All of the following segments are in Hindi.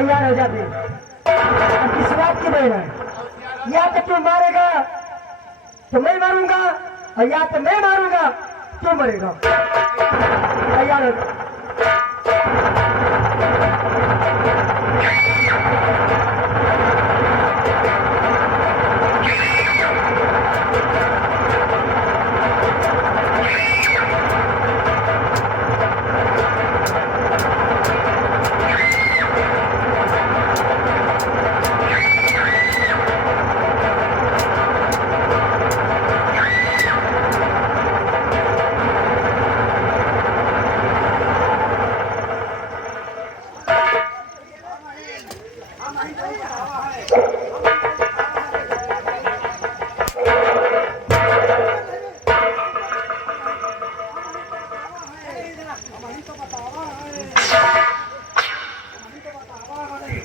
तैयार हो जाते। अब किस बात की देर है? या तो तू मारेगा तो मैं मारूंगा, और या तो मैं मारूंगा तू मरेगा। तैयार हो जा।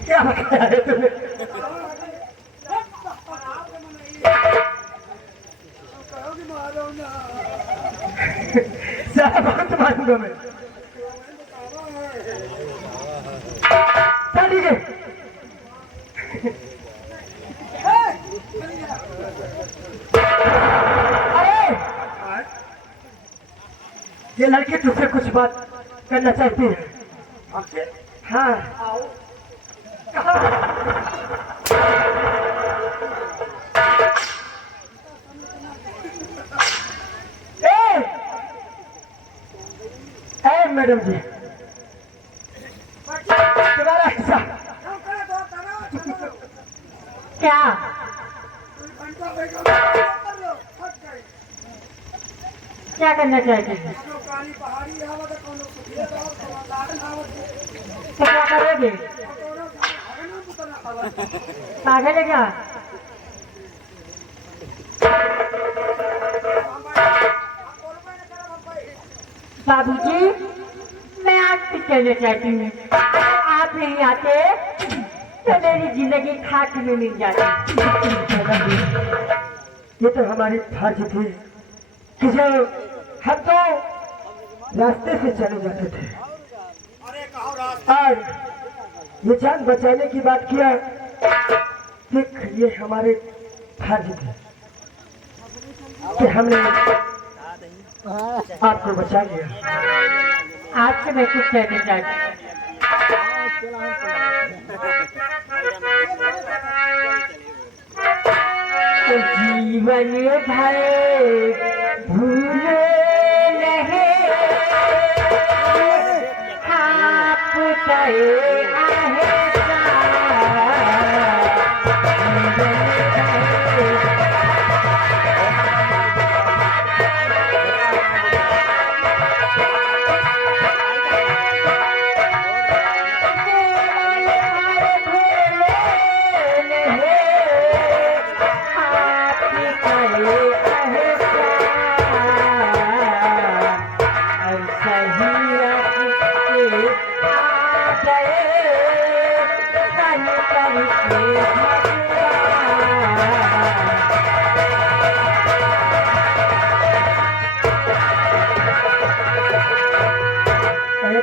क्या बताया है तुमने? सारा बहुत मारूंगा मैं। चल ठीक है। अरे ये लड़की तुझसे कुछ बात करना चाहती है। हमसे हाँ आओ। कहाँ? मैडम जी तुम्हारा हिस्सा क्या? क्या करना चाहते हैं? तो क्या करोगे? पागल है क्या? बाबूजी मैं आपसे कहना चाहती हूँ, आप नहीं आते तो मेरी जिंदगी खाक में मिल जाती। ये तो हमारी फर्ज थी कि जो हम तो रास्ते से चले जाते थे और ये जान बचाने की बात किया। देख ये हमारे फर्ज थे कि हमने आपको बचा लिया। आपसे मैं कुछ कहना चाहती हूँ। तो जीवन भर भूल रहे आप तय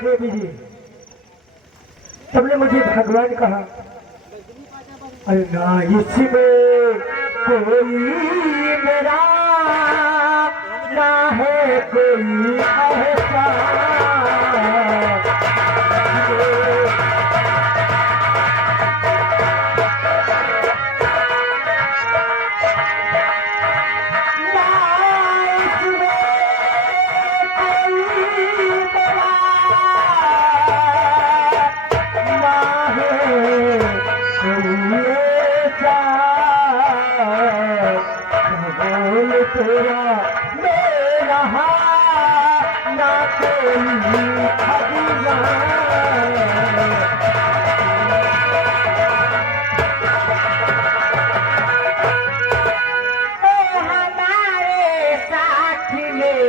देवी जी तुमने मुझे भगवान कहा, अरे ना इसमें कोई मेरा ना है कोई ऐसा। तेरा मेरा ना कोई भगवान। हमारे साथ में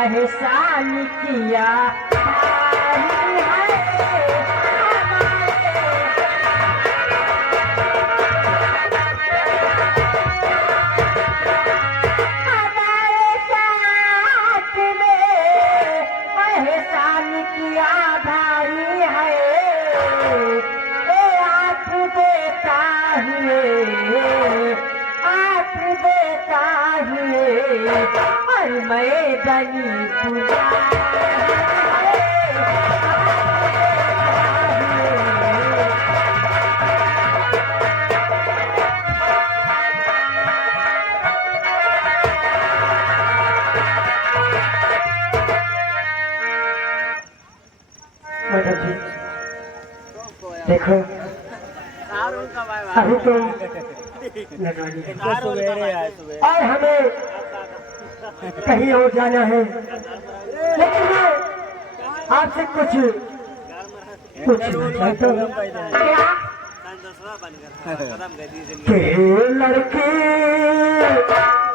एहसान किया देता है और मैं बनी पुजारी। मैडम जी देखो अभी तो लगानी और हमें कहीं और जाना है, लेकिन मैं आपसे कुछ पूछना चाहता हूँ कि लड़की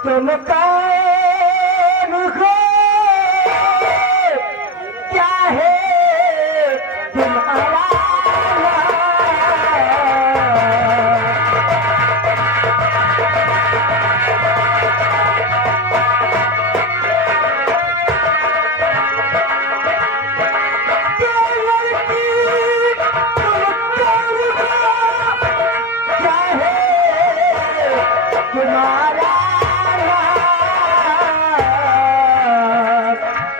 तुम कौन हो, क्या है तुम्हारा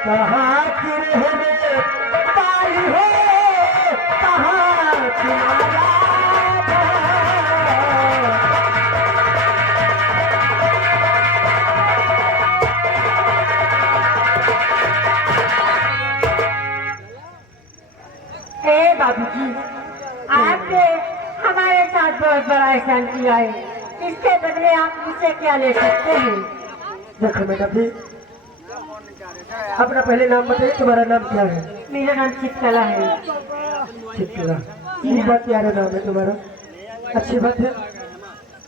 कहाँ की रहने वाली हो, कहाँ तुम्हारा ए बाबूजी, आपने हमारे साथ बहुत बड़ा एहसान किया है, इसके बदले आप मुझसे क्या ले सकते हैं? देखो मैडम जी अपना पहले नाम बताइए, तुम्हारा नाम क्या है? मेरा नाम चित्रकला है। चित्रकला, ये बात प्यारा नाम है तुम्हारा, अच्छी बात है,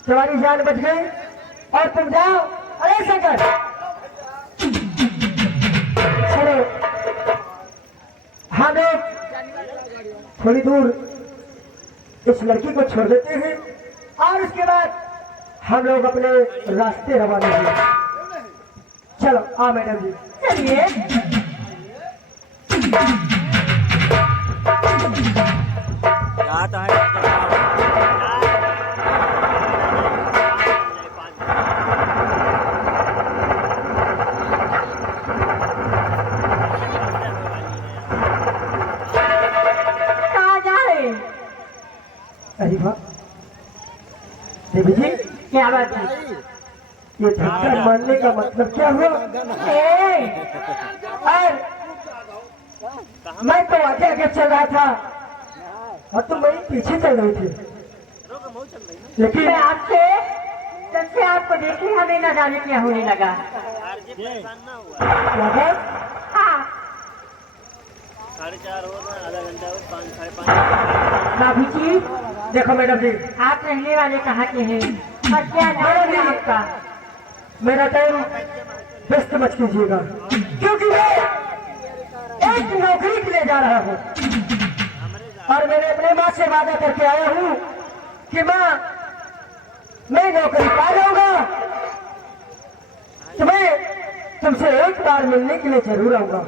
तुम्हारी जान बच गई और तुम जाओ। अरे शंकर चलो हम लोग थोड़ी दूर इस लड़की को छोड़ देते हैं और उसके बाद हम लोग अपने रास्ते रवाना हुए। चलो आ मैडम जी चलिए। कहाँ जा रहे हैं? अरे वाह देवी जी, क्या बात है? ये धक्का मारने का मतलब क्या हुआ? और मैं तो आगे आगे चल रहा था और तुम मेरे पीछे चल रही थी, लेकिन मैं आपसे जब से आपको देखे हमें न जाने क्या होने लगा। लगा हाँ 4:30 हो ना, आधा घंटा हो, 5 साढ़े 5। बाबू जी, देखो मैडम जी आप रहने वाले कहाँ के हैं और क्या नाम है आपका? मेरा टाइम व्यस्त मत कीजिएगा, क्योंकि मैं एक नौकरी के लिए जा रहा हूँ और मैंने अपने माँ से वादा करके आया हूँ कि माँ मैं नौकरी पा जाऊंगा, तुम्हें तुमसे एक बार मिलने के लिए जरूर आऊंगा।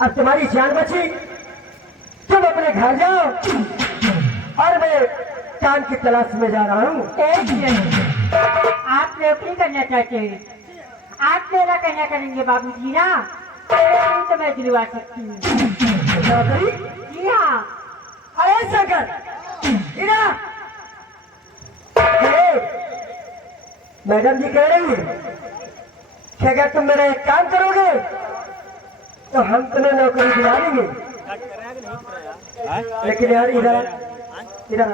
अब तुम्हारी जान बची, तुम अपने घर जाओ और मैं काम की तलाश में जा रहा हूँ। एक मिनट, आप नौकरी करना चाहते हैं? आप मेरा कहना करेंगे बाबूजी ना, तो मैं दिलवा सकती हूँ। नौकरी? जी हाँ। अरे शंकर इरा, मैडम जी कह रही है कि अगर तुम मेरा एक काम करोगे तो हम तुम्हें नौकरी दिला देंगे। लेकिन यार इधर इधर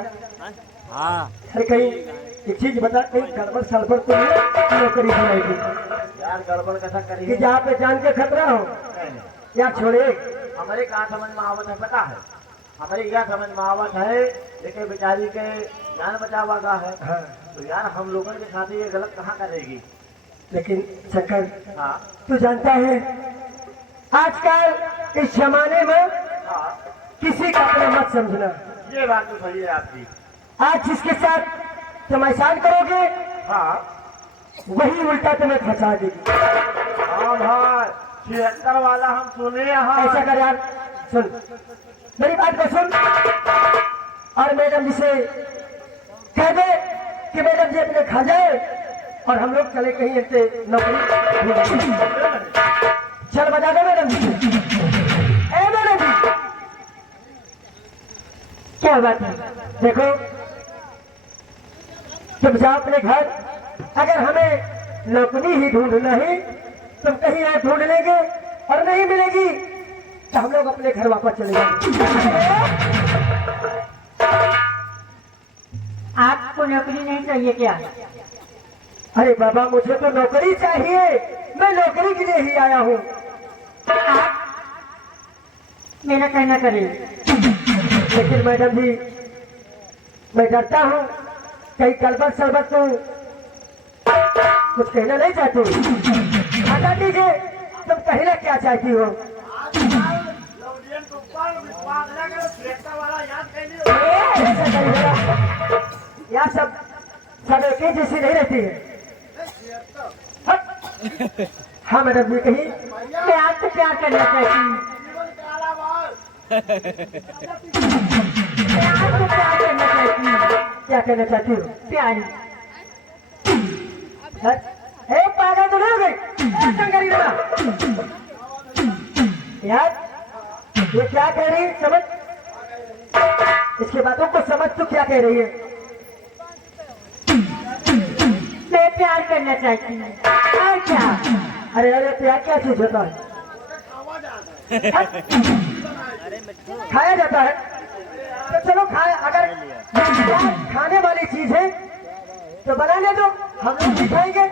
अरे कहीं एक चीज बता, कहीं गड़बड़ सड़बड़ तो नहीं नौकरी दिलाएगी यार गड़बड़ कैसा करी कि जहाँ पे जान के खतरा हो या छोड़े। हमारे कहाँ समझ में आवत है पता है, हमारे यह समझ में आवत है लेकिन बेचारी के जान बचावा का है। हाँ, तो यार हम लोगों के साथ ये गलत कहाँ करेगी? लेकिन शंकर हाँ तू जानता है आजकल इस जमाने में हाँ, किसी का अपना मत समझना। ये बात तो सही है आपकी। आज जिसके साथ तुम एहसान करोगे हाँ वही उल्टा तुम्हें फंसा देगी। हाँ भाई, 76 वाला हम सुने यहाँ। ऐसा कर यार, सुन मेरी बात को सुन और मैडम जी से कह दे कि मैडम जी अपने घर जाए और हम लोग चले कहीं ऐसे नौकरी। चल बजा दो मैडम जी। ए मैडम जी, क्या बात है? देखो तुम जाओ अपने घर, अगर हमें नौकरी ही ढूंढना है तुम कहीं और ढूंढ लेंगे और नहीं मिलेगी तो हम लोग अपने घर वापस चले जाएंगे। आपको नौकरी नहीं चाहिए क्या? अरे बाबा मुझे तो नौकरी चाहिए, मैं नौकरी के लिए ही आया हूँ। आप मेरा कहना करें। लेकिन मैडम जी मैं डरता हूँ कहीं कलबत सलबत तो कुछ कहना नहीं चाहती। अच्छा ठीक है, तुम कहना क्या चाहती हो? यह सब एक ही जैसी नहीं रहती है। हाँ मैडम जी कही। मैं आपसे प्यार करना चाहती हूँ। मैं आपसे प्यार करना चाहती हूँ। क्या कहना चाहती हो? प्यार। ए पागल तो नहीं हो गई? ए, शंकरी रमा। यार ये क्या कह रही है समझ, इसकी बातों को समझ तू क्या कह रही है? मैं प्यार करना चाहती हूँ। और क्या? अरे अरे प्यार क्या चीज होता है? खाया जाता है तो चलो खाए, अगर प्यार खाने वाली चीज है तो बना ले दो, हम लोग भी खाएंगे।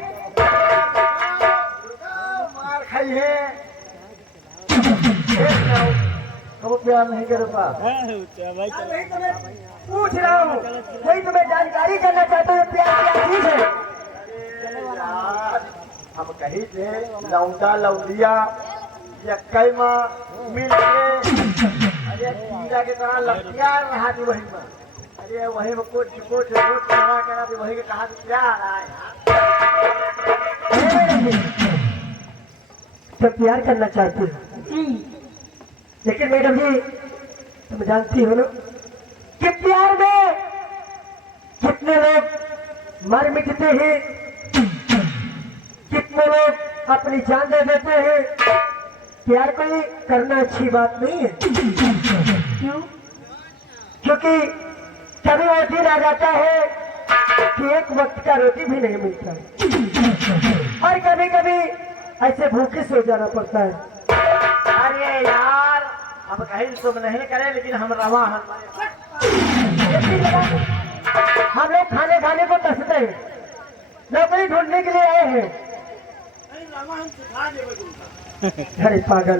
मार खाई है तो प्यार नहीं करूँगा। वही तो मैं पूछ रहा हूँ, वही तो मैं जानकारी करना चाहता हूँ प्यार क्या चीज है। यार हम कहीं थे लौंडा लौंडिया यक्कई में मिल के अरे कीड़ा के तरह लपटिया रहा थी वही में। अरे वही में कुछ करा थी वही के कहा थी प्यार आया। तो प्यार करना चाहती हूँ, जी। लेकिन मैडम जी तुम जानती हो ना कि प्यार में कितने लोग मर मिटते हैं, कितने लोग अपनी जान दे देते हैं। प्यार कोई करना अच्छी बात नहीं है। क्यों? क्योंकि कभी वो दिन आ जाता है कि एक वक्त का रोटी भी नहीं मिलता है और कभी कभी ऐसे भूखे सो जाना पड़ता है। अरे यार अब कहीं तुम नहीं करे लेकिन हम रवा हम हम लोग खाने खाने को तरसते हैं, नौकरी ढूंढने के लिए आए हैं। अरे पागल,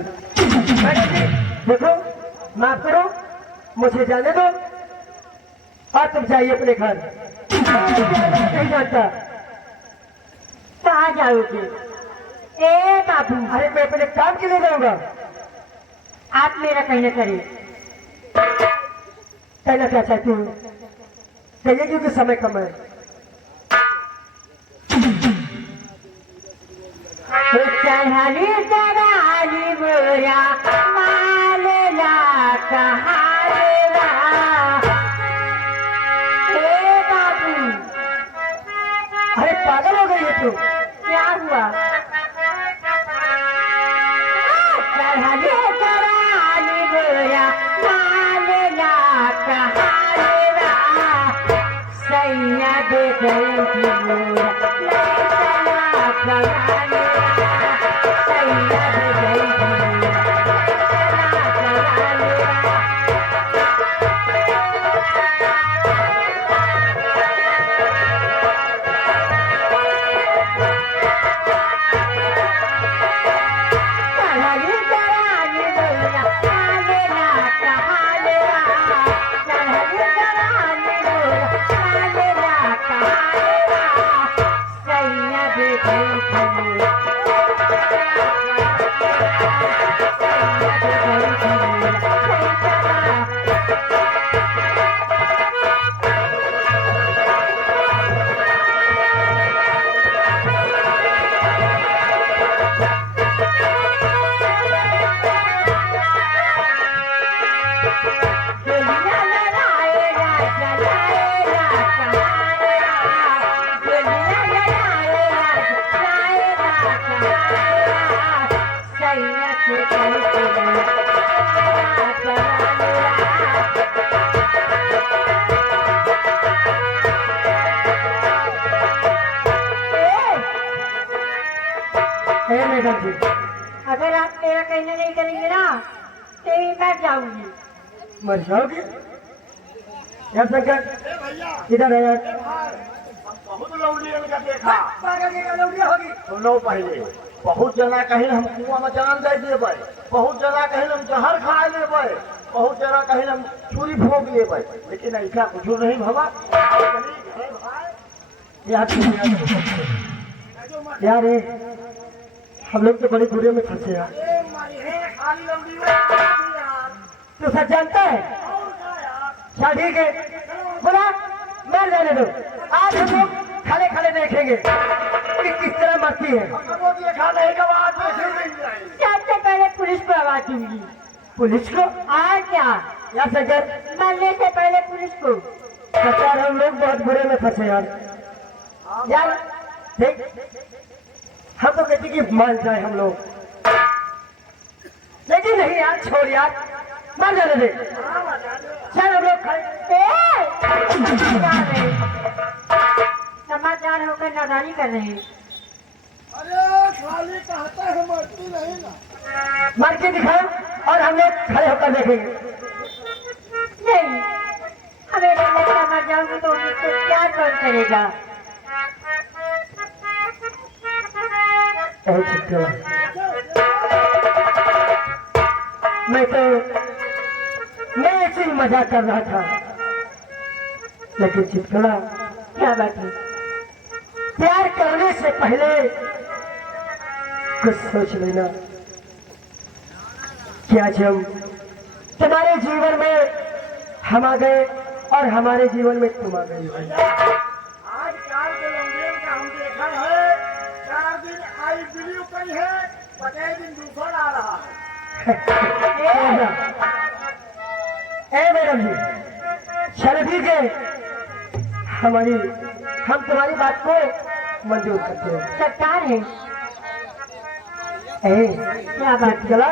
देखो माफ करो, मुझे जाने दो और तुम जाइए अपने घर। नहीं जानता कहाँ जाओगे? ए बाबू, अरे मैं अपने काम के लिए जाऊंगा। आप मेरा कहना करें। कहना क्या चाहती हूँ कहिए, क्योंकि समय कम है। चढ़ाली चढ़ाली बोरा माल ला कहालेवा। ए बाबू, अरे पागल हो गई है तू? क्या हुआ? चढ़ाली चढ़ाली बोरा माल ला कहालेवा। सैया दे गई थी बोरा लैला कहालेवा। सैया दे गई थी बोरा लैला कहालेवा। चढ़ाली चढ़ाली बोरा मालेला कहालेवा। चढ़ाली चढ़ाली बोरा मालेला कहालेवा। ए मैडम जी, अगर आप मेरा कहना नहीं करेंगे ना तो ही मैं जाऊंगी। मर जाओगे यार शंकर, ए भैया इधर है यार। हम बहुत लौंडियन का देखा पागल की लौंडिया होगी। सुनो पहले बहुत जना कहीं हम कुआं में जान दे देबै, बहुत जना कहीं हम जहर खा लेबै, बहुत जना कहीं हम छुरी भोग लेबै, लेकिन ऐसा कुछ नहीं भवा। यार ये हम लोग तो बड़े बुरे में फंसे यार। तो सच जानता है। अच्छा ठीक है, बोला मर जाने दो। आज हम लोग खड़े खड़े देखेंगे कि किस तरह मरती है। सबसे पहले पुलिस को आवाज दूंगी। पुलिस को? और क्या, या शंकर, मरने से पहले पुलिस को। सरकार हम लोग बहुत बुरे में फंसे यार। यार देख, हम तो कहते कि मान जाए हम लोग, लेकिन नहीं यार, छोड़ यार, मर जाने दे। चल हम लोग खड़े। समाचार होकर नादानी कर रहे हैं। अरे खाली कहता है मरती नहीं ना। मर के दिखाओ और हम लोग खड़े होकर देखेंगे। नहीं, हमें नहीं लगता मर जाऊंगी तो मुझसे प्यार कौन करेगा। बहुत चित्तला, मैं ऐसे ही मजाक कर रहा था, लेकिन चित्तला क्या बात है? प्यार करने से पहले कुछ सोच लेना कि आज हम तुम्हारे जीवन में हम आ गए और हमारे जीवन में तुम आ गई हो। आजकल के लौंडियन का हम देखा है, 4 दिन आई बिलीव करी है, 5 दिन दूसरा आ रहा है। ए मैडम जी, चलो ठीक है, हम तुम्हारी बात को मंजूर करते हैं। सरकार है। क्या बात चला?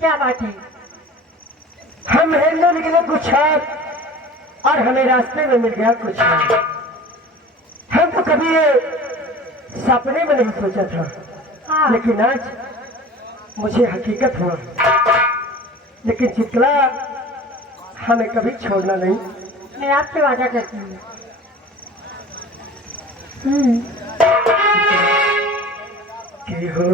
क्या बात है? हम हेलने निकले कुछ और हमें रास्ते में मिल गया कुछ और। हम तो कभी ये सपने में नहीं सोचा था, हाँ। लेकिन आज मुझे हकीकत हुआ। लेकिन चित्तला हमें कभी छोड़ना नहीं। मैं आपसे वादा करती हूँ। कि हो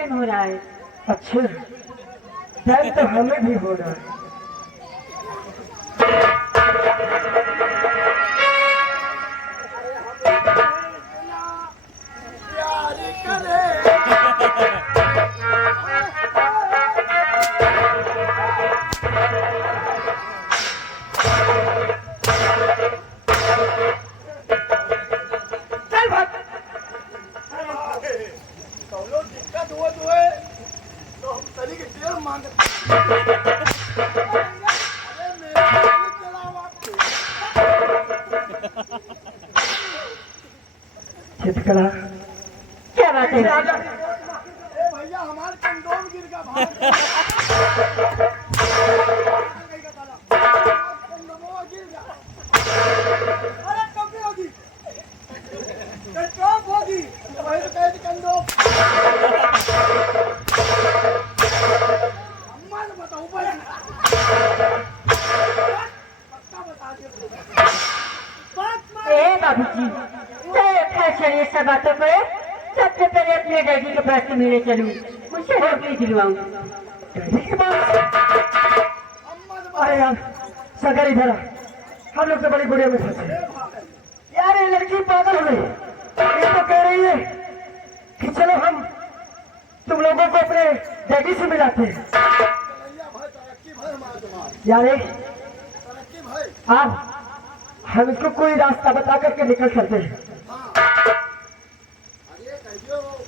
टाइम हो रहा है। अच्छा, टाइम तो हमें भी हो रहा है। चल भाग। दिक्कत हुआ तो है तो हम तरी के तेल मांग चितकला क्या बात है? भैया हमारे कंडोम गिर गया कंडोमवा गिर गया। अरे कब होगी कंडोम होगी तो वही तो कहे थी कंडोम। अम्मा ने बताऊं भाई पक्का बता दिया। ए बाबूजी, फैशन ये सब बातों पे सबसे पहले अपने डैडी के पास मिलने चलूं, मुझसे नौकरी दिलवाऊं। डैडी के पास? अरे यार सगर इधर आ, हम लोग तो बड़ी बुढ़िया में फंसे यार। ये लड़की पागल हो गई, ये तो कह रही है कि चलो हम तुम लोगों को अपने डैडी से मिलाते हैं। यार आप हम इसको कोई रास्ता बता करके निकल सकते हैं।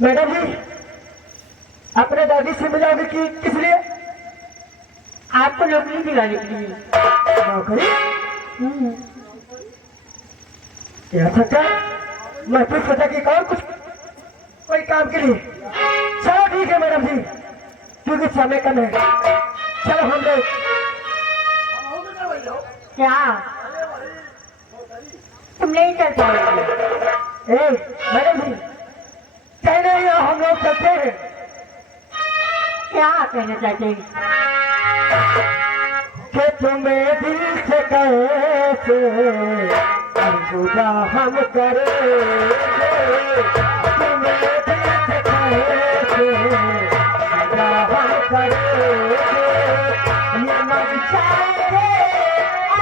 मैडम जी, अपने दादी से मिलोगे कि किस लिए? आपको नौकरी दिलाने के लिए। नौकरी? यह सच्चा? मैं फिर सोचा कि और कुछ कोई काम के लिए। चलो ठीक है मैडम जी, क्योंकि समय कम है। चलो हम लोग। क्या तुम नहीं चल पाओगे? ए मैडम जी, कहना ही हम लोग चलते हैं। क्या कहना चाहते हैं? कि तुम्हें दिल से कैसे जुदा हम करेंगे, तुम्हें दिल से कैसे जुदा हम करेंगे। ये मन चाहे और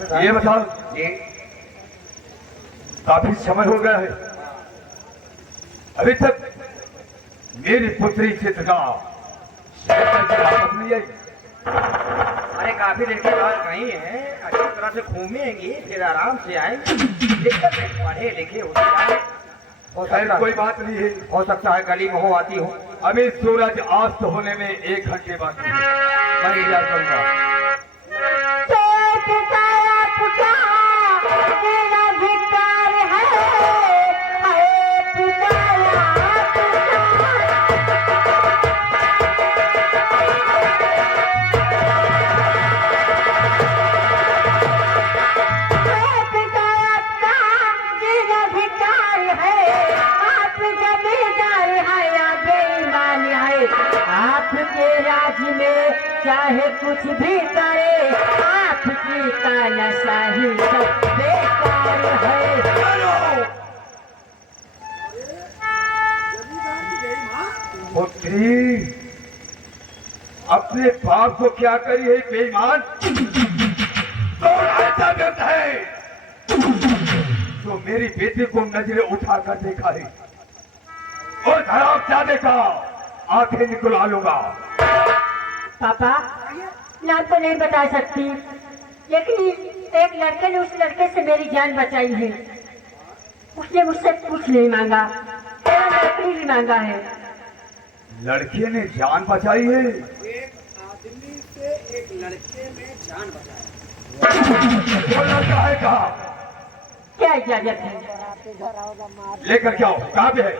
क्या ये बताओ जी, काफी समय हो गया है, अभी तक मेरी पुत्री चित्रा वापस नहीं आई। अरे काफी देर के बाद गई है, अच्छी तरह से घूमेंगी फिर आराम से आएंगे। दिक्कत है, पढ़े लिखे हो जाए। हो खैर सकता कोई बात नहीं है, हो सकता है गली में हो आती हो। अभी सूरज अस्त होने में 1 घंटे बाकी है, मैं इंतजार करूंगा। आपके राज्य में चाहे कुछ भी करे, आपकी तानाशाही सब बेकार है। पुत्री अपने बाप को क्या करी है बेईमान? कौन ऐसा व्यक्ति है जो मेरी बेटी को नजरे उठाकर देखा है और धराम जाने का आंखें निकला लूंगा। पापा, नाम तो नहीं बता सकती, लेकिन एक लड़के ने उस लड़के से मेरी जान बचाई है। उसने मुझसे कुछ नहीं मांगा, मेरा नौकरी भी मांगा है। लड़के ने जान बचाई है? एक आदमी से एक लड़के ने जान बचाया। बोलना चाहेगा? क्या इजाजत है? लेकर क्या हो, कहाँ पे है?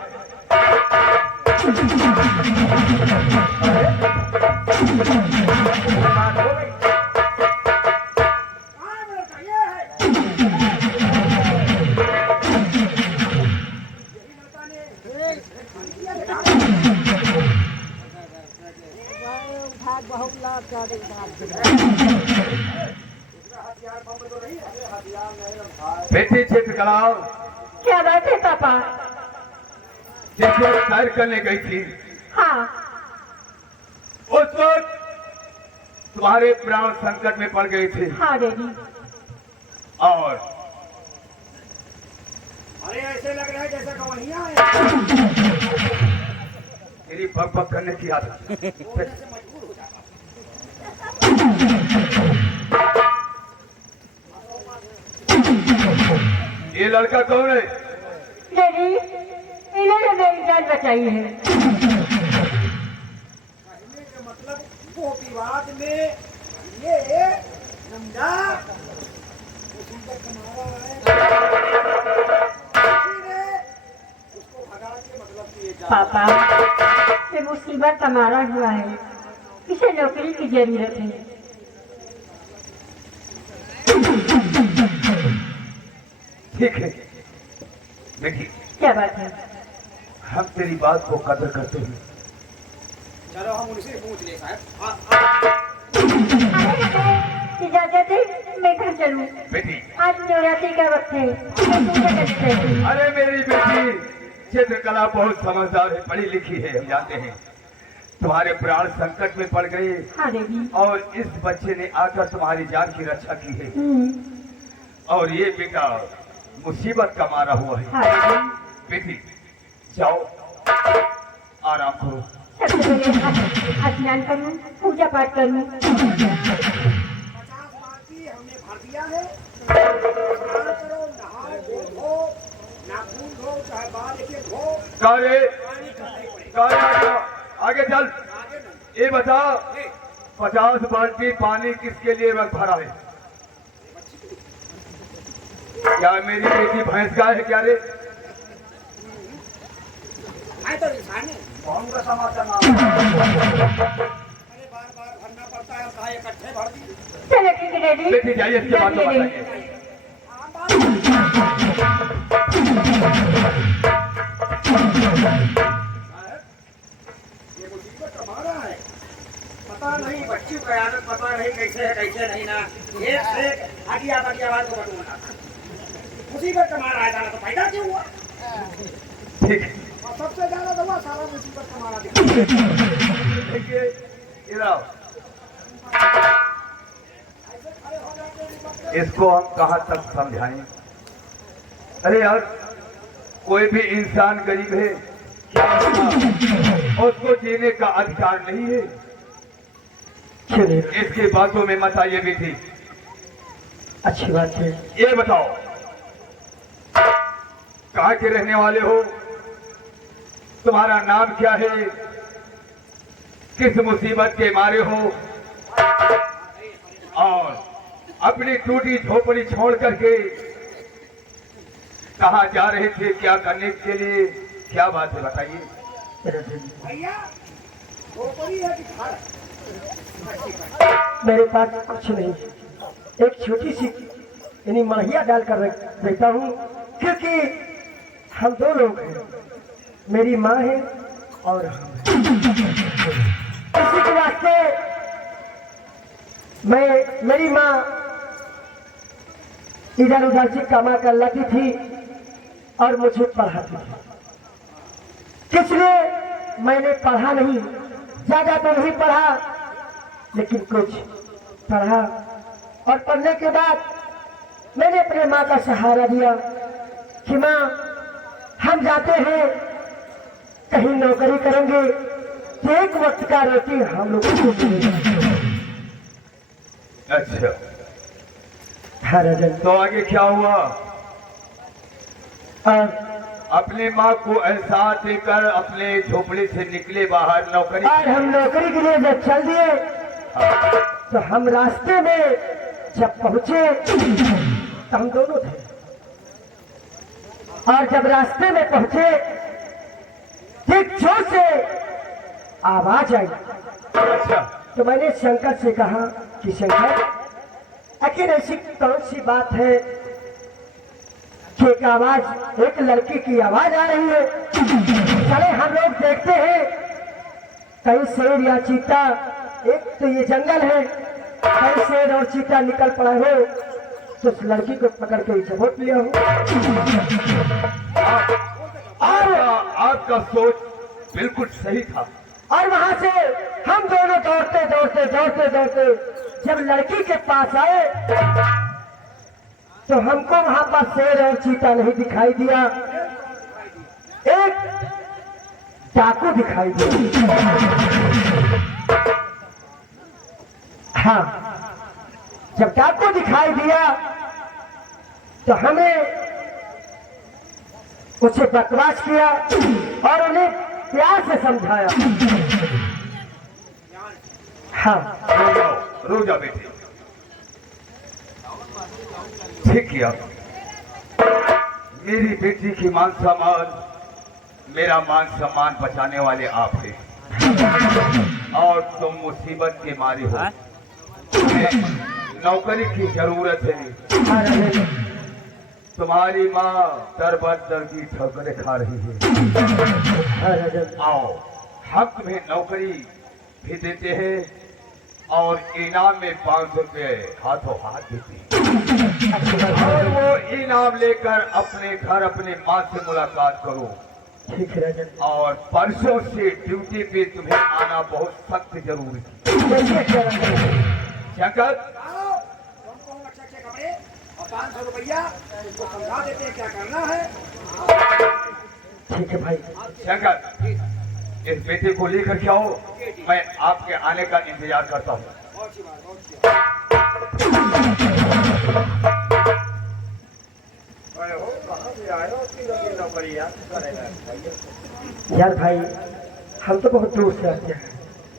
बात हो गई। बेटी चित्रकला क्या बात है पापा? जैसे सैर करने गई थी, हाँ उस वक्त तुम्हारे प्राण संकट में पड़ गए थे हाँ डैडी। और अरे ऐसे लग रहा है जैसा कवनिया है। तेरी बक बक करने की आदत। ये लड़का कौन है? डैडी इन्होंने मेरी जान बचाई है। मतलब वो विवाद में ये नमदा उसको भगा के मतलब कि ये पापा ये मुसीबत का मारा हुआ है, इसे नौकरी की जरूरत है। ठीक है देखिए, क्या बात है? हम तेरी बात को कदर करते हैं। चलो हम उनसे पूछ ले साहब। इजाजत है मैं घर चलूं? बेटी, आज नवरात्रि का वक्त है, मैं पूजा करने चाहती हूँ। अरे मेरी बेटी चित्रकला बहुत समझदार है, पढ़ी लिखी है, हम जानते हैं। तुम्हारे प्राण संकट में पड़ गए हाँ दीदी। और इस बच्चे ने आकर तुम्हारी जान की रक्षा की है, और ये बेटा मुसीबत का मारा हुआ है। हाँ दीदी। बेटी जाओ आराम करो। सबसे पहले स्नान करूँ, पूजा पाठ करूँ। 50 बाल्टी हमने भर दिया है। स्नान करो, नहाओ, धो, नाखून धो, चाहे बाल के धो, कारे पानी करने पड़े। आगे चल। आगे नहीं। ये बता 50 बाल्टी पानी किसके लिए भरा है? क्या मेरी बेटी भैंस गाय है क्या रे? आए तो इंसान है। कौन का समाचार अरे बार बार भरना पड़ता है, कहा इकट्ठे भर दी। चलो ठीक है डैडी। बेटी जाइए, इसके बाद तो बताइए। ये मुसीबत हमारा है। पता नहीं बच्ची की आदत, पता नहीं कैसे है कैसे नहीं ना। एक से एक आगे आवाज को बटूना। मुसीबत हमारा है, जाना तो फायदा क्यों हुआ? ठीक है, और सबसे ज्यादा तो हुआ सारा मुसीबत हमारा। देखिए इधर आओ। इसको हम कहाँ तक समझाएं? अरे यार, कोई भी इंसान गरीब है क्या उसको जीने का अधिकार नहीं है? चलिए इसकी बातों में मत आइए बेटी। अच्छी बात है। ये बताओ कहाँ के रहने वाले हो? तुम्हारा नाम क्या है? किस मुसीबत के मारे हो? और अपनी टूटी झोपड़ी छोड़ करके कहाँ जा रहे थे, क्या करने के लिए, क्या बात है बताइए। भैया खोपड़ी है कि घर? मेरे पास कुछ नहीं, एक छोटी सी यानी माहिया डाल कर देता हूँ, क्योंकि हम दो लोग हैं, मेरी माँ है और हम। इसी के वास्ते मेरी माँ इधर उधर से कमा कर लाती थी और मुझे पढ़ाती थी। इसलिए मैंने पढ़ा नहीं, ज्यादा तो नहीं पढ़ा, लेकिन कुछ पढ़ा, और पढ़ने के बाद मैंने अपने माँ का सहारा दिया कि माँ हम जाते हैं कहीं नौकरी करेंगे तो एक वक्त का रोटी हम लोग को मिलेगा। अच्छा, हाँ राजन। तो आगे क्या हुआ? और अपने माँ को एहसास देकर अपने झोपड़ी से निकले बाहर नौकरी। और हम नौकरी के लिए जब चल दिए तो हम रास्ते में जब पहुंचे तो हम दोनों थे। और जब रास्ते में पहुंचे ठीक जोर से आवाज आई। अच्छा, तो मैंने शंकर से कहा कि शंकर, आखिर ऐसी कौन सी बात है कि एक आवाज, एक लड़की की आवाज आ रही है। चले हम लोग देखते हैं कहीं शेर या चीता, एक तो ये जंगल है, कहीं शेर और चीता निकल पड़ा हो तो उस लड़की को पकड़ के झपट लिया हो। आपका सोच बिल्कुल सही था। और वहां से हम दोनों दौड़ते दौड़ते दौड़ते दौड़ते जब लड़की के पास आए तो हमको वहां पर शेर और चीता नहीं दिखाई दिया, एक डाकू दिखाई दिया। हाँ, जब डाकू दिखाई दिया तो हमने उससे बकवास किया और उन्हें प्यार से समझाया। हाँ, रो जाओ बेटे, ठीक किया। मेरी बेटी की मान सम्मान, मेरा मान सम्मान बचाने वाले आप थे और तुम मुसीबत के मारे हो। तुम्हें नौकरी की जरूरत है। तुम्हारी माँ दर बर दर की ठोकरें खा रही है। आओ, हम तुम्हें नौकरी भी देते हैं और इनाम में 500 रुपये हाथों हाथ देते हैं। और वो इनाम लेकर अपने घर अपने माँ से मुलाकात करो। ठीक है राजन। और परसों से ड्यूटी पे तुम्हें आना बहुत सख्त जरूरी है। शंकर, अच्छे कपड़े और 500 रुपया, इसको समझा देते हैं क्या करना है। ठीक है भाई। शंकर, इस बेटे को लेकर के आओ, मैं आपके आने का इंतजार करता हूँ। यार भाई, हम तो बहुत दूर से आते हैं।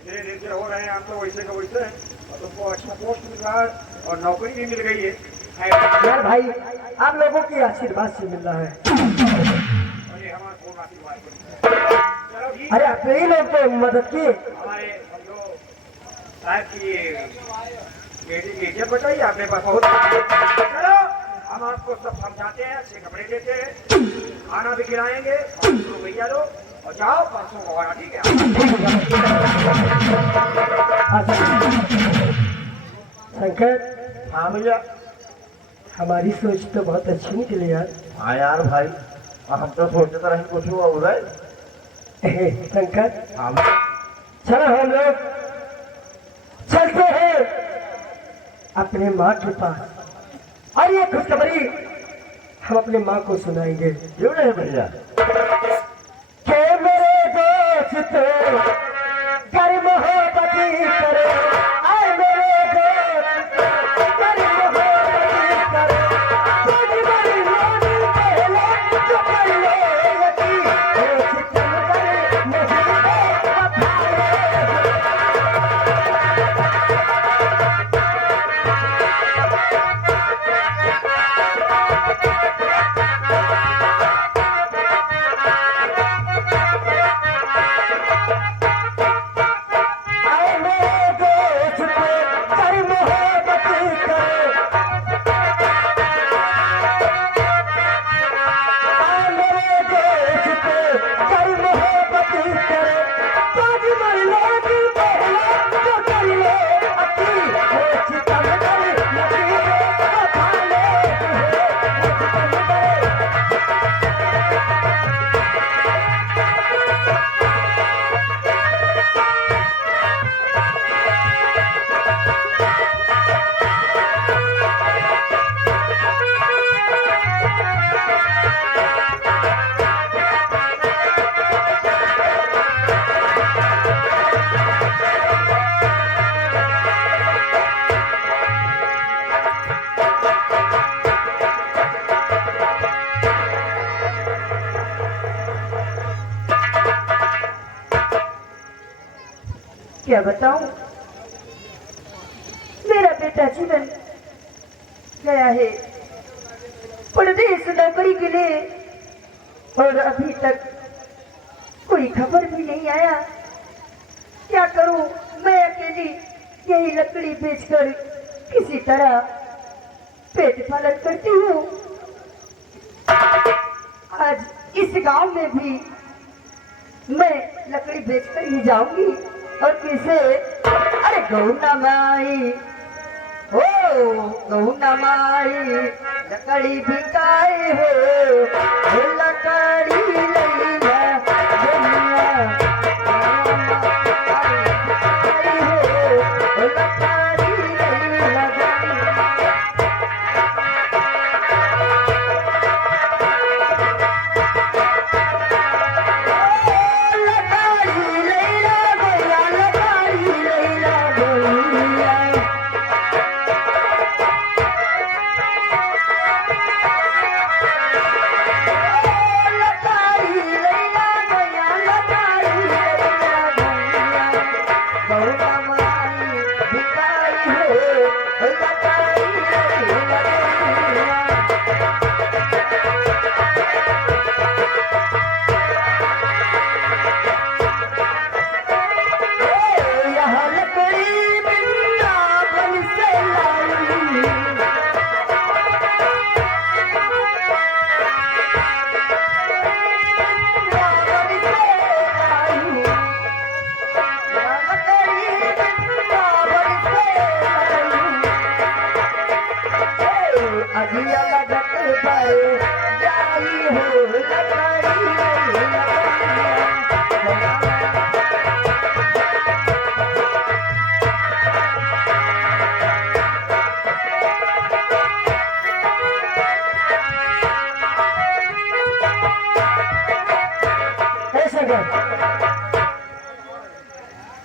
धीरे हो रहे हैं, हम तो वैसे का वैसे हैं और तुमको अच्छा पोस्ट मिल रहा है और नौकरी भी मिल गई है। यार भाई, आप लोगों की आशीर्वाद से मिल रहा है। और ये हमारा पूर्ण आशीर्वाद है। चलो जी, अरे अपने ही लोग तो मदद किए। हमारे समझो साहब की बेटी की इज्जत बचाई आपने बहुत। चलो, हम आपको सब समझाते हैं, अच्छे कपड़े देते हैं, खाना भी खिलाएंगे, भैया लो और जाओ परसों को आना, ठीक है। शंकर, हाँ भैया। हमारी सोच तो बहुत अच्छी निकली यार। हाँ यार भाई, हम तो सोचते तो नहीं कुछ हुआ उधर। शंकर, हाँ चलो हम लोग चलते हैं अपने माँ के पास और ये खुशखबरी हम अपने माँ को सुनाएंगे। क्यों नहीं भैया? के मेरे दोस्त कर मोहब्बती करे, आए मेरे दोस्त कर मोहब्बती करे, तुझ बड़ी लोनी पहले जो कर ले यकी, सितम करे नहीं वफाए। आए मेरे दोस्त कर मोहब्बती करे, आए मेरे दोस्त कर मोहब्बती करे, तुझ बड़ी लोनी पहले जो कर ले यकी, सितम करे नहीं वफाए। सितम करे क्या बताऊं, मेरा बेटा जीवन गया है परदेश नौकरी के लिए। और अभी तक कोई खबर भी नहीं आया। क्या करूं, मैं अकेली यही लकड़ी बेचकर किसी तरह पेट पालन करती हूँ। आज इस गांव में भी मैं लकड़ी बेचकर ही जाऊंगी और किसे, अरे गौना माई, ओ गौना माई लकड़ी बिकाए हो, लकड़ी लैया दुनिया, लकड़ी लैया दुनिया।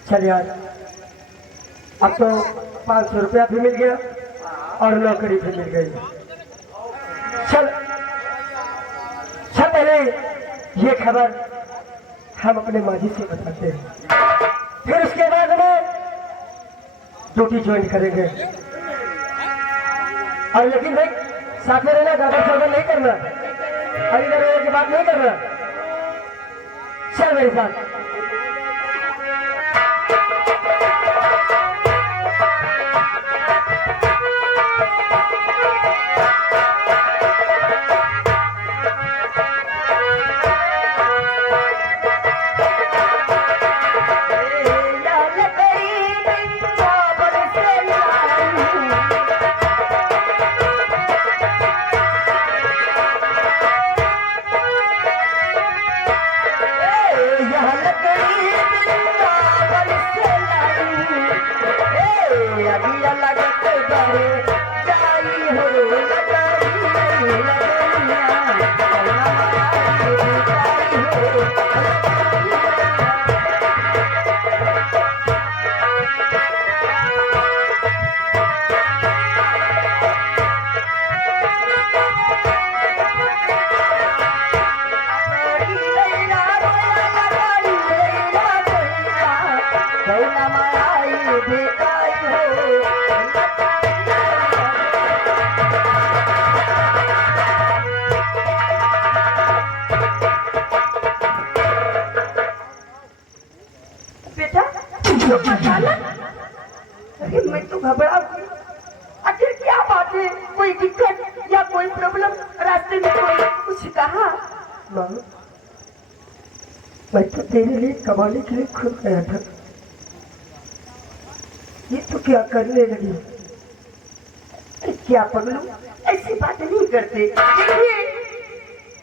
चल यार, अब तो 500 रुपया भी मिल गया और नौकरी भी मिल गई। चल चल पहले ये खबर हम अपने माजी से बताते हैं, फिर उसके बाद हमें ड्यूटी ज्वाइन करेंगे। और लेकिन भाई साथ में रहना, ज्यादा सर्वे नहीं करना और इधर रहने की बात नहीं करना। चल मेरे साथ। अरे मैं तो घबरा गई। आखिर क्या बात है, कोई दिक्कत या कोई प्रॉब्लम, रास्ते में कोई कुछ कहा? माँ, मैं तो तेरे लिए कमाने के लिए खुद गया था, ये तो क्या करने लगी? क्या पगलू, ऐसी बात नहीं करते।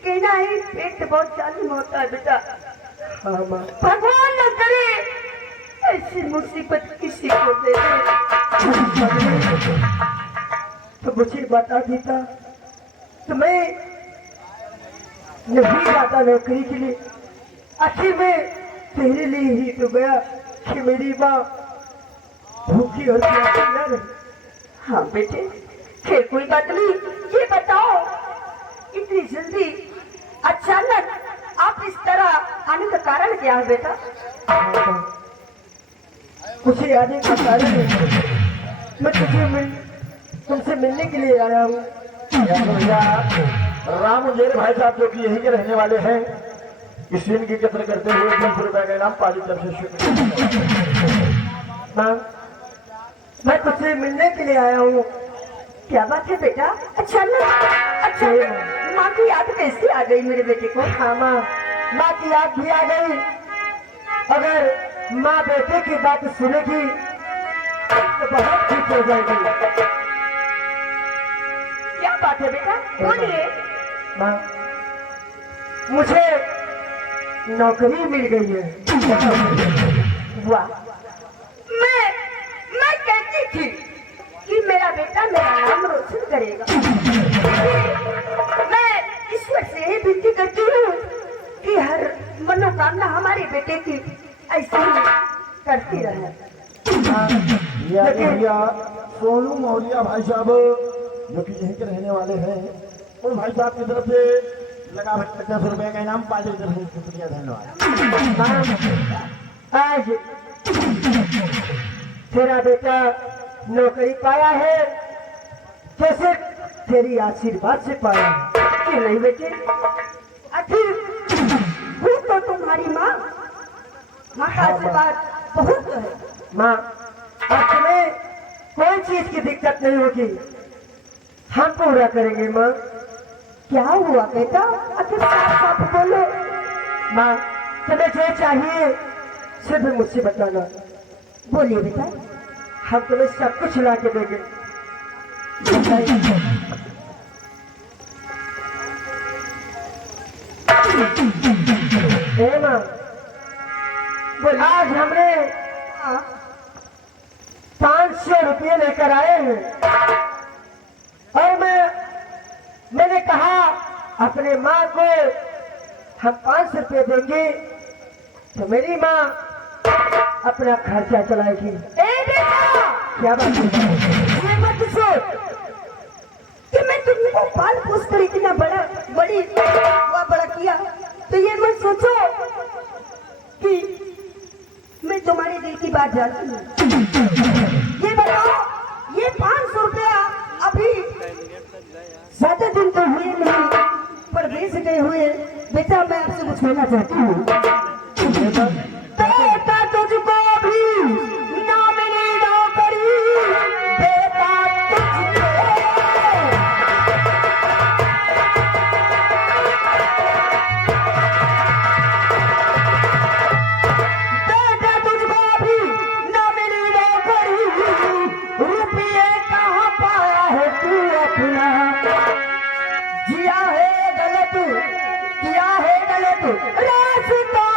कहना है पेट बहुत जालिम होता है बेटा। हाँ माँ, भगवान न करे ऐसी मुसीबत किसी को दे दे। तो मुझे बता देता तो मैं नहीं जाता नौकरी के लिए। आखिर में तेरे लिए ही तो गया कि मेरी माँ भूखी और प्यासी न रहे। हाँ बेटे, फिर कोई बात नहीं। ये बताओ, इतनी जल्दी अचानक आप इस तरह आने का कारण क्या है बेटा? कुछ आने का कारण है, मैं तुमसे मिलने के लिए आया हूँ। राम मेरे भाई साहब जो कि यहीं के रहने वाले हैं, इस दिन की कदर करते हुए 200 रुपए का इनाम पाली तरफ से शुक्रिया। माँ, मैं तुझसे मिलने के लिए आया हूँ। क्या बात है बेटा? अच्छा ना, अच्छा माँ की याद कैसे आ गई मेरे बेटे को? हाँ माँ, माँ की याद भी आ गई। अगर माँ बेटे की बात सुनेगी तो बहुत खुश हो जाएगी। क्या बात है बेटा? बोलिए। माँ, मुझे नौकरी मिल गई है। वाह, मैं कहती थी कि मेरा बेटा मेरा नाम रोशन करेगा। मैं ईश्वर से यही विनती करती हूँ कि हर मनोकामना हमारे बेटे की ऐसी ही करती रहे। भैया सोनू मौर्या भाई साहब जो कि यहीं के रहने वाले हैं, उन भाई साहब की तरफ से लगा 50 रुपए का इनाम पाली तरफ से शुक्रिया, धन्यवाद। माँ, आज तेरा बेटा नौकरी पाया है तो सिर्फ तेरी आशीर्वाद से पाया है। क्यों नहीं बेटे? आखिर हूँ तो तुम्हारी माँ। माँ का आशीर्वाद बहुत है। माँ, अब तुम्हें कोई चीज की दिक्कत नहीं होगी, हम पूरा करेंगे। माँ, क्या हुआ बेटा? आखिर साफ साफ बोलो। माँ, तुम्हें जो चाहिए सिर्फ मुझसे बताना। बोलिए बेटा। हम तुम्हें सब कुछ ला के देंगे। ए माँ, आज हमने 500 रुपये लेकर आए हैं और मैंने कहा अपने माँ को हम 500 रुपये देंगे तो मेरी माँ अपना खर्चा चलाएगी। ए बेटा, क्या बात है? ये मत सोच कि मैं तुमको पाल पोस कर इतना बड़ा किया, तो ये मत सोचो कि मैं तुम्हारे दिल की बात जानती हूँ। ये बताओ, ये 500 रुपया अभी 7 दिन तो हुए नहीं, परदेश गए हुए। बेटा, मैं आपसे कुछ कहना चाहती हूँ। बेटा, तुझको भी ना मिली नौकरी, बेटा तुझको। बेटा, तुझको भी ना मिली नौकरी, रुपये कहाँ पाया है तू अपना? जिया है गलत, किया है गलत रास्ता,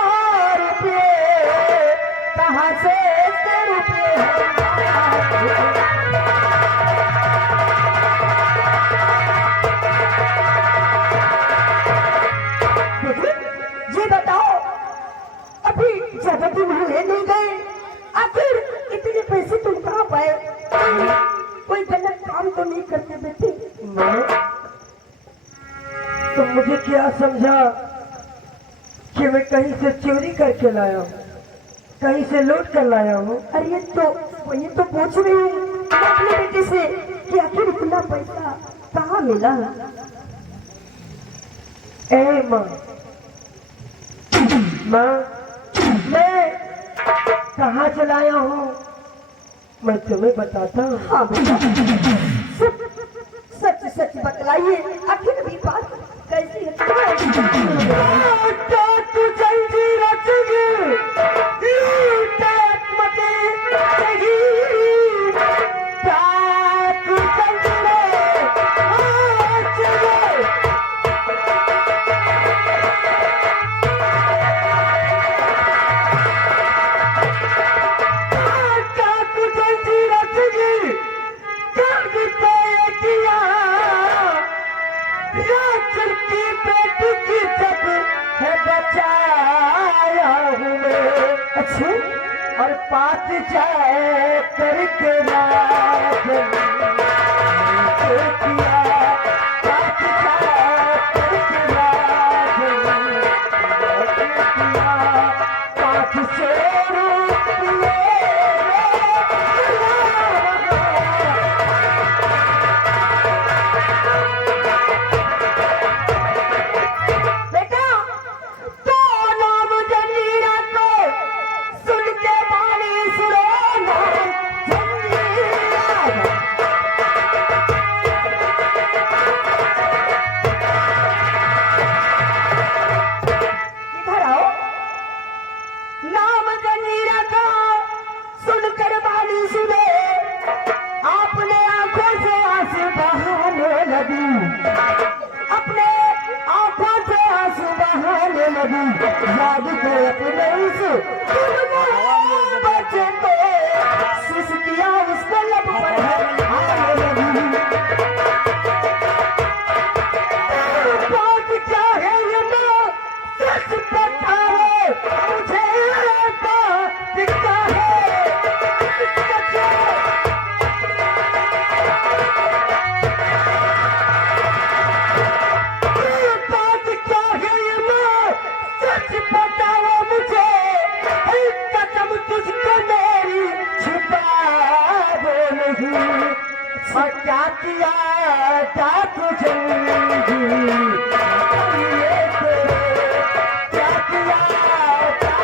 रुपये कहाँ से रुपये ये बताओ, अभी ज्यादा दिन हुए नहीं गए, आखिर इतने पैसे तुम कहाँ पाए? कोई गलत काम तो नहीं करते बेटे? मैं, तुम मुझे क्या समझा कि मैं कहीं से चोरी करके लाया हूँ, कहीं से लूट कर लाया हूँ? अरे ये तो पूछ रही हूँ मैं अपने बेटे से कि आखिर इतना पैसा कहाँ मिला? ए माँ, मैं कहाँ से लाया हूँ मैं तुम्हें बताता हूँ। हाँ बेटा, सच सच बतलाइए, आखिर भी बात कैसी है? तू जल्दी रचोगे, मते सही, तू जल्दी बचाया हूँ मैं। अच्छा, और पात जाए करके रात किया, पात जाए करके रात किया, 500 रुपये लगी याद को अपने उस बच्चे को सिसकिया उसको लब पर आने लगी। बात क्या है ये माँ सच बताओ मुझे बात क्या है बात क्या है ये माँ सच बताओ मुझे कसम तुझको मेरी छुपाओ नहीं। और क्या किया क्या तुझे क्या किया क्या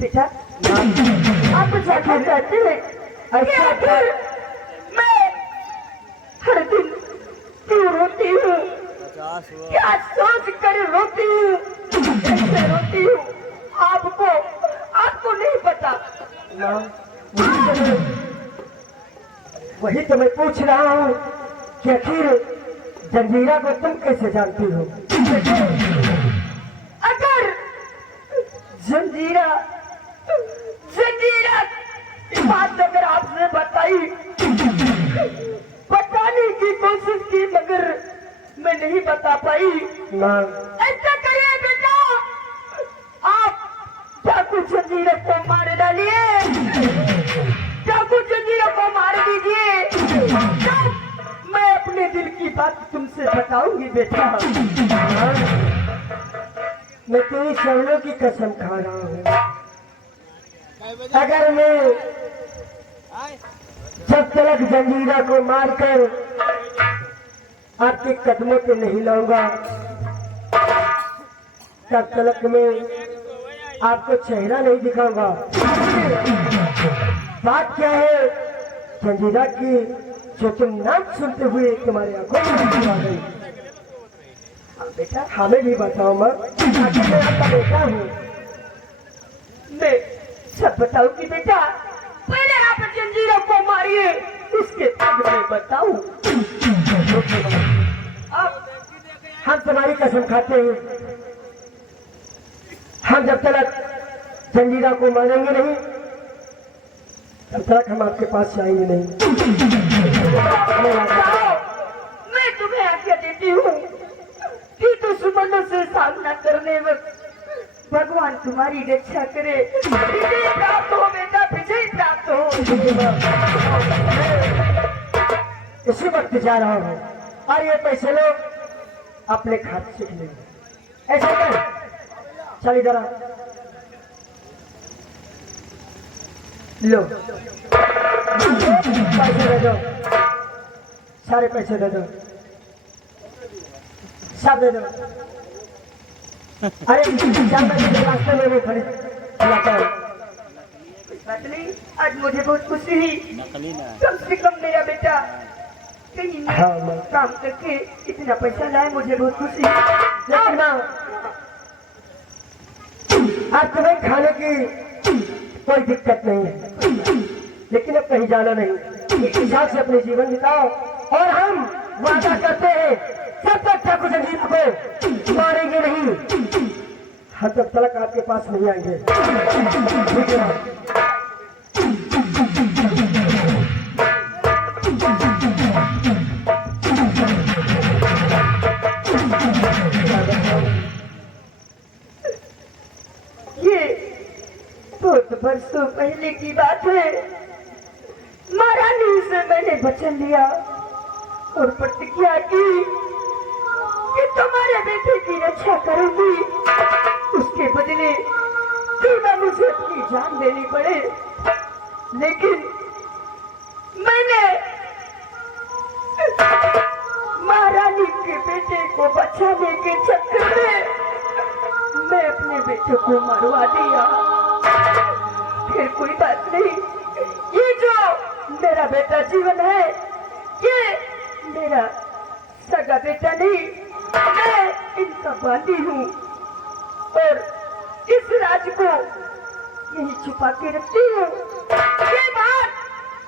बेटा आप कुछ क्या चाहते हैं? ऐसा कर मैं हर दिन क्यों रोती हूँ, क्या सोच कर रोती हूँ, कैसे रोती हूँ आपको आपको नहीं पता। वही तो मैं पूछ रहा हूँ कि आखिर जंजीरा को तुम कैसे जानती हो? अगर जंजीरा जंजीरा की बात अगर आपने बताई बताने की कोशिश की मगर मैं नहीं बता पाई। ऐसा करिए बेटा आप चाकू जंजीरा को मार डालिए, चाकू जंजीरा को मार दीजिए, तब मैं अपने दिल की बात तुमसे बताऊंगी बेटा। मैं तेरी शरणों की कसम खा रहा हूँ अगर मैं जब तक जंजीरा को मारकर आपके कदमों पे नहीं लाऊंगा तब तक मैं आपको चेहरा नहीं दिखाऊंगा। बात क्या है जंजीरा की जो तुम नाम सुनते हुए तुम्हारी आंखों में आंसू आ गई। बेटा हमें भी बताओ माँ, आखिर मैं आपका बेटा हूँ। मैं सब बताऊंगी बेटा, पहले आप जंजीरों को मारिए उसके बाद मैं बताऊं। अब हम तुम्हारी कसम खाते हैं हम जब तक जंजीरा को मारेंगे नहीं तब तक हम आपके पास आएंगे नहीं। मैं तुम्हें आज्ञा देती हूँ कि दुश्मनों से सामना करने वक्त भगवान तुम्हारी रक्षा करे, विजय प्राप्त हो बेटा, विजय प्राप्त हो। इसी वक्त जा रहा हूँ और ये पैसे लो अपने खाते से लेंगे। ऐसा कर चल इधर लो पैसे दे दो, सारे पैसे दे दो, सब दे दो। अरे रास्ते में वो खड़ी नहीं, आज मुझे बहुत खुशी हुई, कम से कम मेरा बेटा कहीं काम करके इतना पैसा लाए, मुझे बहुत खुशी। लेकिन आज तुम्हें खाने की कोई दिक्कत नहीं है, लेकिन अब कहीं जाना नहीं, इस हिसाब से अपने जीवन बिताओ और हम वादा करते हैं जब तक ठाकुर संजीव को मारेंगे नहीं हम तब तक आपके पास नहीं आएंगे। ठीक है ये बहुत वर्षों पहले की बात है। महारानी से मैंने वचन लिया और प्रतिज्ञा की कि तुम्हारे बेटे की रक्षा करूंगी, उसके बदले क्यों मुझे अपनी जान देनी पड़े। लेकिन मैंने महारानी के बेटे को बचाने के चक्कर में मैं अपने बेटे को मरवा दिया। फिर कोई बात नहीं, ये जो मेरा बेटा जीवन है ये मेरा सगा बेटा नहीं, मैं इनका बांदी हूँ और इस राज को यही छुपा के रखती हूँ। ये बात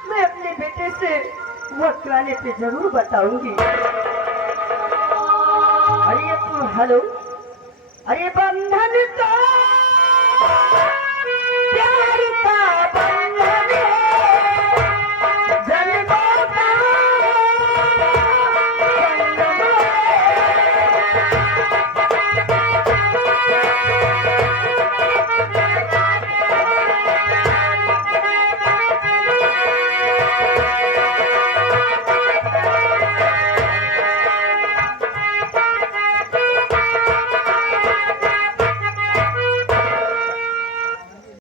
मैं अपने बेटे से वक्त आने पे जरूर बताऊंगी। अरे हेलो, अरे बंधन तो